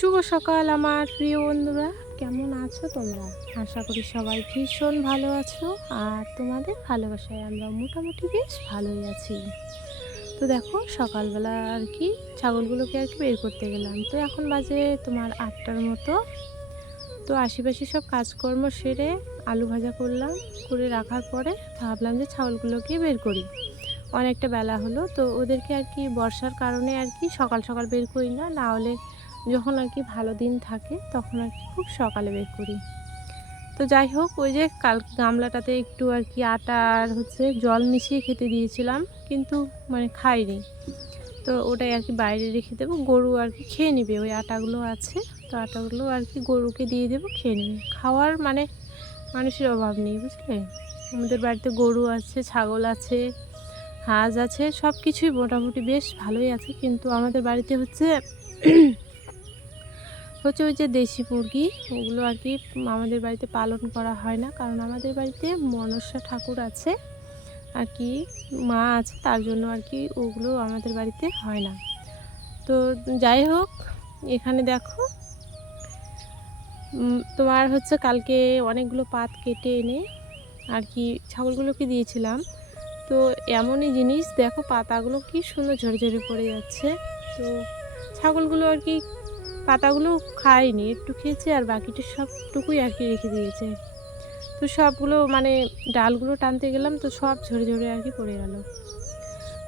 শুভ সকাল আমার প্রিয় বন্ধুরা, কেমন আছো তোমরা? আশা করি সবাই ভীষণ ভালো আছো। আর তোমাদের ভালোবাসায় আমরা মোটামুটি বেশ ভালোই আছি। তো দেখো, সকালবেলা আর কি ছাগলগুলোকে আর কি বের করতে গেলাম। তো এখন বাজে তোমার 8টার মতো। তো আশেপাশে সব কাজকর্ম সেরে আলু ভাজা করলাম, করে রাখার পরে ভাবলাম যে ছাগলগুলোকে বের করি। অনেকটা বেলা হলো, তো ওদেরকে আর কি বর্ষার কারণে আর কি সকাল সকাল বের করি না, না হলে যখন আর কি ভালো দিন থাকে তখন আর কি খুব সকালে বের করি। তো যাই হোক, ওই যে কাল গামলাটাতে একটু আর কি আটা আর জল মিশিয়ে খেতে দিয়েছিলাম, কিন্তু মানে খাইনি। তো ওটাই আর কি বাইরে রেখে দেবো, গরু আর কি খেয়ে নেবে। ওই আটাগুলো আছে, তো আটাগুলো আর কি গরুকে দিয়ে দেবো, খেয়ে নেবে। খাওয়ার মানে মানুষের অভাব নেই, বুঝলে। আমাদের বাড়িতে গরু আছে, ছাগল আছে, হাঁস আছে, সব কিছুই মোটামুটি বেশ ভালোই আছে। কিন্তু আমাদের বাড়িতে হচ্ছে ওই যে দেশি মুরগি, ওগুলো আর কি আমাদের বাড়িতে পালন করা হয় না, কারণ আমাদের বাড়িতে মনসা ঠাকুর আছে আর কি, মা আছে, তার জন্য আর কি ওগুলো আমাদের বাড়িতে হয় না। তো যাই হোক, এখানে দেখো তোমার কালকে অনেকগুলো পাত কেটে এনে আর কি ছাগলগুলোকে দিয়েছিলাম। তো এমনই জিনিস, দেখো পাতাগুলো কি সুন্দর ঝরে ঝরে পড়ে যাচ্ছে। তো ছাগলগুলো আর কি পাতাগুলো খায়নি, একটু খেয়েছে, আর বাকিটা সবটুকুই আর কি রেখে দিয়েছে। তো সবগুলো মানে ডালগুলো টানতে গেলাম, তো সব ঝরে ঝরে আর কি পড়ে গেল।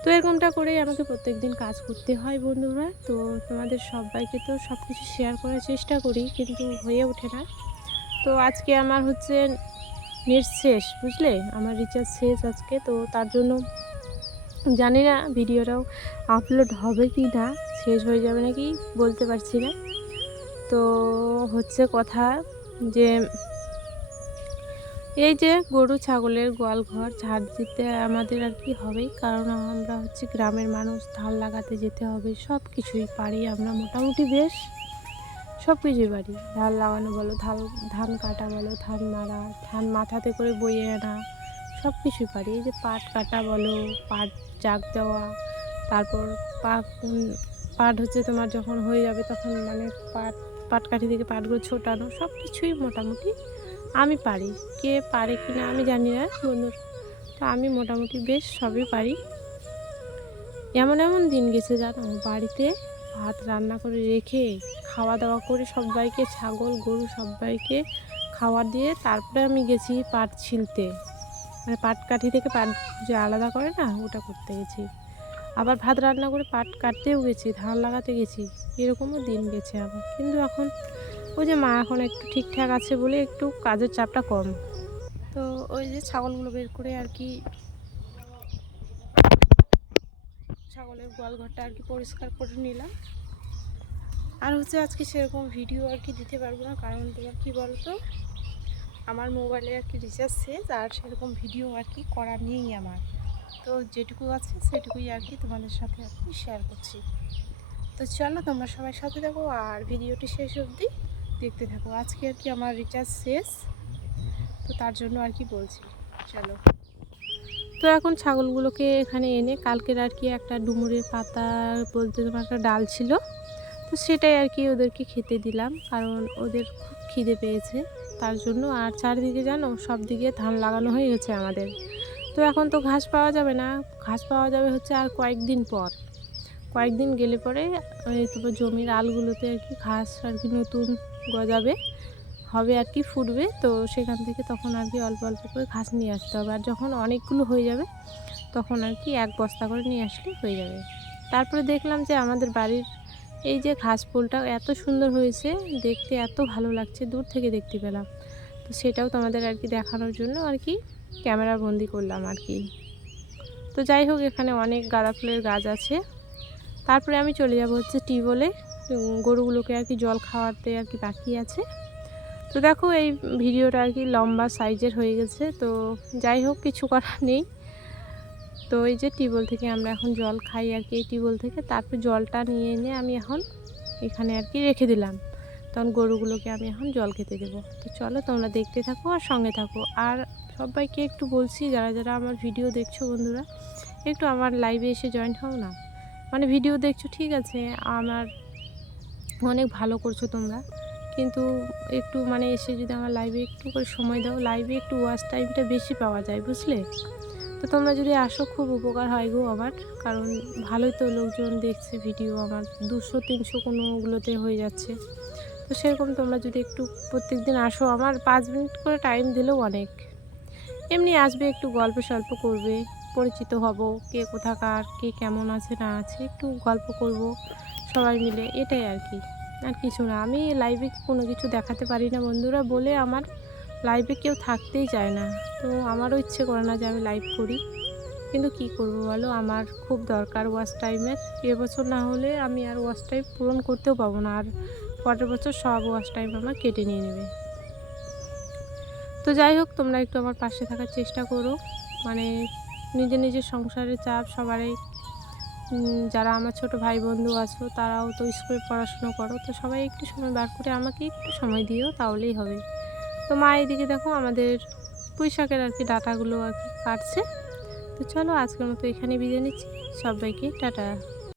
তো এরকমটা করেই আমাকে প্রত্যেক দিন কাজ করতে হয় বন্ধুরা। তো তোমাদের সবাইকে তো সব কিছু শেয়ার করার চেষ্টা করি, কিন্তু হয়ে ওঠে না। তো আজকে আমার নেট শেষ, বুঝলে, আমার রিচার্জ শেষ আজকে। তো তার জন্য জানি না ভিডিওটাও আপলোড হবে কি না, শেষ হয়ে যাবে নাকি বলতে পারছি না। তো কথা যে এই যে গরু ছাগলের গোয়াল ঘর ঝাড় দিতে আমাদের আর কি হবেই, কারণ আমরা গ্রামের মানুষ, ধান লাগাতে যেতে হবে, সব কিছুই পারি আমরা মোটামুটি বেশ, সব কিছুই পারি। ধান লাগানো বলো, ধান কাটা বলো, ধান মারা, ধান মাথাতে করে বইয়ে আনা, সব কিছুই পারি। এই যে পাট কাটা বলো, পাট জাগ দেওয়া, তারপর পাট তোমার যখন হয়ে যাবে তখন মানে পাটকাঠি থেকে পাটগুলো ছোটানো, সব কিছুই মোটামুটি আমি পারি। কে পারে কি না আমি জানি না বন্ধুর, তো আমি মোটামুটি বেশ সবই পারি। এমন এমন দিন গেছে জানো, বাড়িতে ভাত রান্না করে রেখে খাওয়া দাওয়া করে সবাইকে, ছাগল গরু সবাইকে খাওয়া দিয়ে তারপরে আমি গেছি পাট ছিলতে, মানে পাটকাঠি থেকে পাট যে আলাদা করে না, ওটা করতে গেছি। আবার ভাত রান্না করে পাট কাটতেও গেছি, ধান লাগাতে গেছি, এরকমও দিন গেছে আমার। কিন্তু এখন ওই যে মা এখন একটু ঠিকঠাক আছে বলে একটু কাজের চাপটা কম। তো ওই যে ছাগলগুলো বের করে আর কি ছাগলের গোয়াল ঘরটা আর কি পরিষ্কার করে নিলাম। আর আজকে সেরকম ভিডিও আর কি দিতে পারবো না, কারণ তোমার কি বলতো, আমার মোবাইলে আর কি রিচার্জ শেষ, আর সেরকম ভিডিও আর কি করা নেই আমার। তো যেটুকু আছে সেটুকুই আর কি তোমাদের সাথে আর কি শেয়ার করছি। তো চলো, তোমরা সবাই সাথে থাকো আর ভিডিওটি শেষ অবধি দেখতে থাকো। আজকে আর কি আমার রিচার্জ শেষ, তো তার জন্য আর কি বলছি, চলো। তো এখন ছাগলগুলোকে এখানে এনে কালকের আর কি একটা ডুমুরের পাতা বলতে তোমার একটা ডাল ছিল, তো সেটাই আর কি ওদেরকে খেতে দিলাম, কারণ ওদের খুব খিদে পেয়েছে তার জন্য। আর চারিদিকে জানো সব দিকে ধান লাগানো হয়ে গেছে আমাদের। তো এখন তো ঘাস পাওয়া যাবে না, ঘাস পাওয়া যাবে আর কয়েকদিন পর, কয়েকদিন গেলে পরে ওই তোমার জমির আলগুলোতে আর কি ঘাস আর কি নতুন গজাবে, হবে আর কি ফুটবে। তো সেখান থেকে তখন আর কি অল্প অল্প করে ঘাস নিয়ে আসতে হবে, আর যখন অনেকগুলো হয়ে যাবে তখন আর কি এক বস্তা করে নিয়ে আসলে হয়ে যাবে। তারপরে দেখলাম যে আমাদের বাড়ির এই যে ঘাস ফুলটা এত সুন্দর হয়েছে দেখতে, এত ভালো লাগছে, দূর থেকে দেখতে পেলাম। তো সেটাও তোমাদের আর কি দেখানোর জন্য আর কি ক্যামেরা বন্দি করলাম আর কি। তো যাই হোক, এখানে অনেক গাঁদা ফুলের গাছ আছে। তারপরে আমি চলে যাব টিউবওয়েলে, গরুগুলোকে আর কি জল খাওয়াতে আর কি বাকি আছে। তো দেখো, এই ভিডিওটা আর কি লম্বা সাইজের হয়ে গেছে, তো যাই হোক কিছু করার নেই। তো এই যে টিউবওয়েল থেকে আমরা এখন জল খাই আর কি, এই টিউবওয়েল থেকে। তারপর জলটা নিয়ে এনে আমি এখন এখানে আর কি রেখে দিলাম, তখন গরুগুলোকে আমি এখন জল খেতে দেবো। তো চলো, তোমরা দেখতে থাকো আর সঙ্গে থাকো। আর সবাইকে একটু বলছি, যারা যারা আমার ভিডিও দেখছো বন্ধুরা, একটু আমার লাইভে এসে জয়েন হও না। মানে ভিডিও দেখছো ঠিক আছে, আমার অনেক ভালো করছো তোমরা, কিন্তু একটু মানে এসে যদি আমার লাইভে একটু করে সময় দাও, লাইভে একটু ওয়াচ টাইমটা বেশি পাওয়া যায়, বুঝলে? তো তোমরা যদি আসো খুব উপকার হয় গো আমার, কারণ ভালোই তো লোকজন দেখছে ভিডিও আমার, 200-300 কোনোগুলোতে হয়ে যাচ্ছে। তো সেরকম তোমরা যদি একটু প্রত্যেক দিন আসো, আমার 5 মিনিট করে টাইম দিলেও অনেক। এমনি আসবে, একটু গল্প সল্প করবে, পরিচিত হব, কে কোথাকার, কে কেমন আছে না আছে, একটু গল্প করব সবাই মিলে, এটাই আর কি, আর কিছু না। আমি লাইভে কোনো কিছু দেখাতে পারি না বন্ধুরা বলে আমার লাইভে কেউ থাকতেই চায় না। তো আমারও ইচ্ছে করে না যে আমি লাইভ করি, কিন্তু কি করব বলো, আমার খুব দরকার ওয়াচ টাইমের। এবছর না হলে আমি আর ওয়াচ টাইম পূরণ করতেও পাবো না, আর পরের বছর সব ওয়াচ টাইম আমার কেটে নিয়ে নেবে। তো যাই হোক, তোমরা একটু আমার পাশে থাকার চেষ্টা করো, মানে নিজের নিজের সংসারের চাপ সবারই, যারা আমার ছোট ভাই বন্ধু আছো তারাও তো স্কুলে পড়াশুনো করো, তো সবাই একটু সময় বার করে আমাকে একটু সময় দিও, তাহলেই হবে। তো মা এদিকে দেখো আমাদের পুঁই শাকের আর কি ডাঁটাগুলো আর কি কাটছে। তো চলো আজকের মতো এখানে বিদায় নিচ্ছি, সবাইকে টাটা।